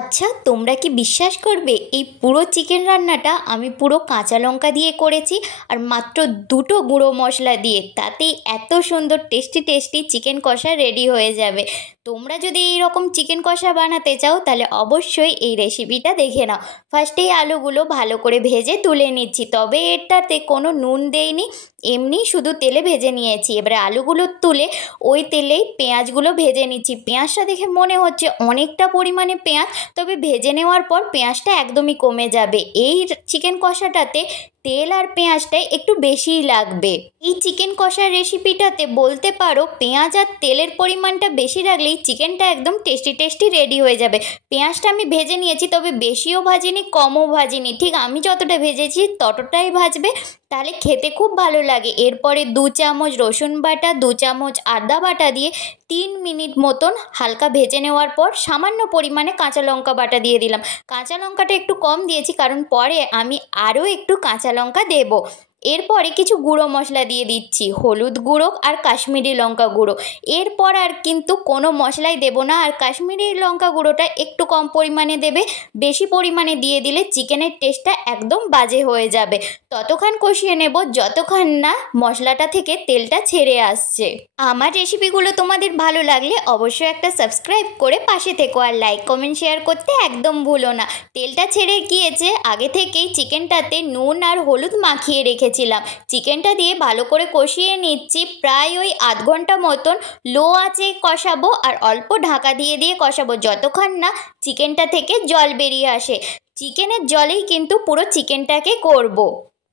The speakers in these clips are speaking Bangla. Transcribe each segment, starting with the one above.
আচ্ছা, তোমরা কি বিশ্বাস করবে এই পুরো চিকেন রান্নাটা আমি পুরো কাঁচা লঙ্কা দিয়ে করেছি আর মাত্র দুটো গুঁড়ো মশলা দিয়ে। তাতেই এত সুন্দর টেস্টি টেস্টি চিকেন কষা রেডি হয়ে যাবে। তোমরা যদি এই রকম চিকেন কষা বানাতে চাও তাহলে অবশ্যই এই রেসিপিটা দেখে নাও। ফার্স্টেই আলুগুলো ভালো করে ভেজে তুলে নিচ্ছি, তবে এটাতে কোনো নুন দেইনি, এমনি শুধু তেলে ভেজে নিয়েছি। এবারে আলুগুলো তুলে ওই তেলেই পেঁয়াজগুলো ভেজে নিচ্ছি। পেঁয়াজটা দেখে মনে হচ্ছে অনেকটা পরিমাণে পেঁয়াজ, তবে ভেজে নেওয়ার পর পেঁয়াজটা একদমই কমে যাবে। এই চিকেন কষাটাতে তেল আর পেঁয়াজটাই একটু বেশিই লাগবে। এই চিকেন কষার রেসিপিটাতে বলতে পারো পেঁয়াজ আর তেলের পরিমাণটা বেশি রাখলেই চিকেনটা একদম টেস্টি টেস্টি রেডি হয়ে যাবে। পেঁয়াজটা আমি ভেজে নিয়েছি, তবে বেশিও ভাজিনি কমও ভাজিনি, ঠিক আমি যতটা ভেজেছি ততটাই ভাজবে, তাহলে খেতে খুব ভালো লাগে। এরপরে 2 চামচ রসুন বাটা, 2 চামচ আদা বাটা দিয়ে 3 মিনিট মতন হালকা ভেজে নেওয়ার পর সামান্য পরিমাণে কাঁচা লঙ্কা বাটা দিয়ে দিলাম। কাঁচা লঙ্কাটা একটু কম দিয়েছি কারণ পরে আমি আরও একটু কাঁচা লঙ্কা দেবো। এরপরে কিছু গুঁড়ো মশলা দিয়ে দিচ্ছি, হলুদ গুঁড়ো আর কাশ্মীরি লঙ্কা গুঁড়ো। এরপর আর কিন্তু কোনো মশলাই দেবো না, আর কাশ্মীরি লঙ্কা গুঁড়োটা একটু কম পরিমাণে দেবে, বেশি পরিমাণে দিয়ে দিলে চিকেনের টেস্টটা একদম বাজে হয়ে যাবে। ততক্ষণ কষিয়ে নেব যতক্ষণ না মশলাটা থেকে তেলটা ছেড়ে আসছে। আমার রেসিপিগুলো তোমাদের ভালো লাগলে অবশ্যই একটা সাবস্ক্রাইব করে পাশে থেকো, আর লাইক কমেন্ট শেয়ার করতে একদম ভুলো না। তেলটা ছেড়ে গিয়েছে, আগে থেকেই চিকেনটাতে নুন আর হলুদ মাখিয়ে রেখেছিলাম। চিকেনটা দিয়ে ভালো করে কষিয়ে নিচ্ছি, প্রায় ওই আধ ঘন্টা মতন লো আঁচে কষাবো আর অল্প ঢাকা দিয়ে দিয়ে কষাবো যতক্ষণ না চিকেনটা থেকে জল বেরিয়ে আসে। চিকেনের জলেই কিন্তু পুরো চিকেনটাকে করব।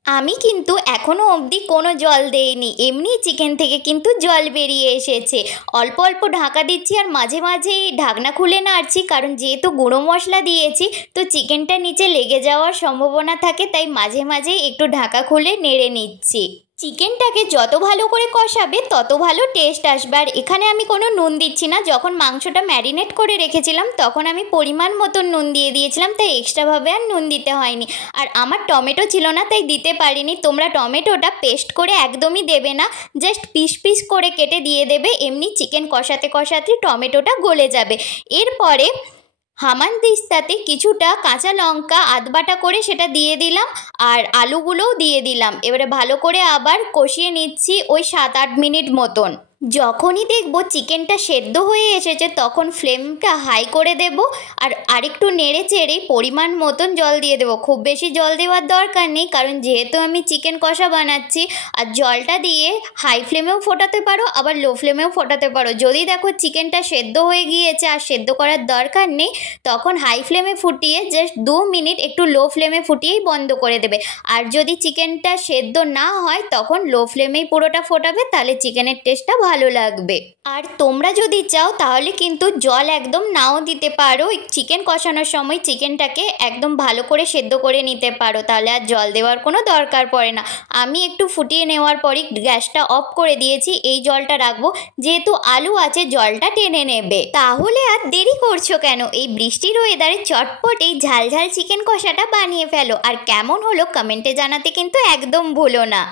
আমি কিন্তু এখনও অবধি কোনো জল দেইনি, এমনি চিকেন থেকে কিন্তু জল বেরিয়ে এসেছে। অল্প অল্প ঢাকা দিচ্ছি আর মাঝে মাঝে ঢাকনা খুলে নাড়ছি, কারণ যেহেতু গুঁড়ো মশলা দিয়েছি তো চিকেনটা নিচে লেগে যাওয়ার সম্ভাবনা থাকে, তাই মাঝে মাঝে একটু ঢাকা খুলে নেড়ে নিচ্ছি। চিকেনটাকে যত ভালো করে কষাবে তত ভালো টেস্ট আসবে। আর এখানে আমি কোনো নুন দিচ্ছি না, যখন মাংসটা ম্যারিনেট করে রেখেছিলাম তখন আমি পরিমাণ মতো নুন দিয়ে দিয়েছিলাম, তাই এক্সট্রাভাবে আর নুন দিতে হয়নি। আর আমার টমেটো ছিল না তাই দিতে পারিনি। তোমরা টমেটোটা পেস্ট করে একদমই দেবে না, জাস্ট পিস পিস করে কেটে দিয়ে দেবে, এমনি চিকেন কষাতে কষাতে টমেটোটা গলে যাবে। এরপরে হামানদিস্তাতে কিছুটা কাঁচা লঙ্কা আধবাটা করে সেটা দিয়ে দিলাম আর আলুগুলোও দিয়ে দিলাম। এবারে ভালো করে আবার কষিয়ে নিচ্ছি ওই 7-8 মিনিট মতন। যখনই দেখবো চিকেনটা সেদ্ধ হয়ে এসেছে তখন ফ্লেমটা হাই করে দেব আর আরেকটু নেড়ে চেড়ে পরিমাণ মতন জল দিয়ে দেবো। খুব বেশি জল দেওয়ার দরকার নেই, কারণ যেহেতু আমি চিকেন কষা বানাচ্ছি। আর জলটা দিয়ে হাই ফ্লেমেও ফোটাতে পারো আবার লো ফ্লেমেও ফোটাতে পারো। যদি দেখো চিকেনটা সেদ্ধ হয়ে গিয়েছে আর সেদ্ধ করার দরকার নেই, তখন হাই ফ্লেমে ফুটিয়ে জাস্ট 2 মিনিট একটু লো ফ্লেমে ফুটিয়েই বন্ধ করে দেবে। আর যদি চিকেনটা সেদ্ধ না হয় তখন লো ফ্লেমেই পুরোটা ফোটাবে, তাহলে চিকেনের টেস্টটা ভালো লাগবে। আর তোমরা যদি চাও তাহলে কিন্তু জল একদম নাও দিতে পারো, চিকেন কষানোর সময় চিকেনটাকে একদম ভালো করে সেদ্ধ করে নিতে পারো, তাহলে আর জল দেওয়ার কোনো দরকার পড়ে না। আমি একটু ফুটিয়ে নেওয়ার পরই গ্যাসটা অফ করে দিয়েছি, এই জলটা রাখবো, যেহেতু আলু আছে জলটা টেনে নেবে। তাহলে আর দেরি করছো কেন, এই বৃষ্টির ওয়েদারে চটপট এই ঝালঝাল চিকেন কষাটা বানিয়ে ফেলো। আর কেমন হলো কমেন্টে জানাতে কিন্তু একদম ভুলো না।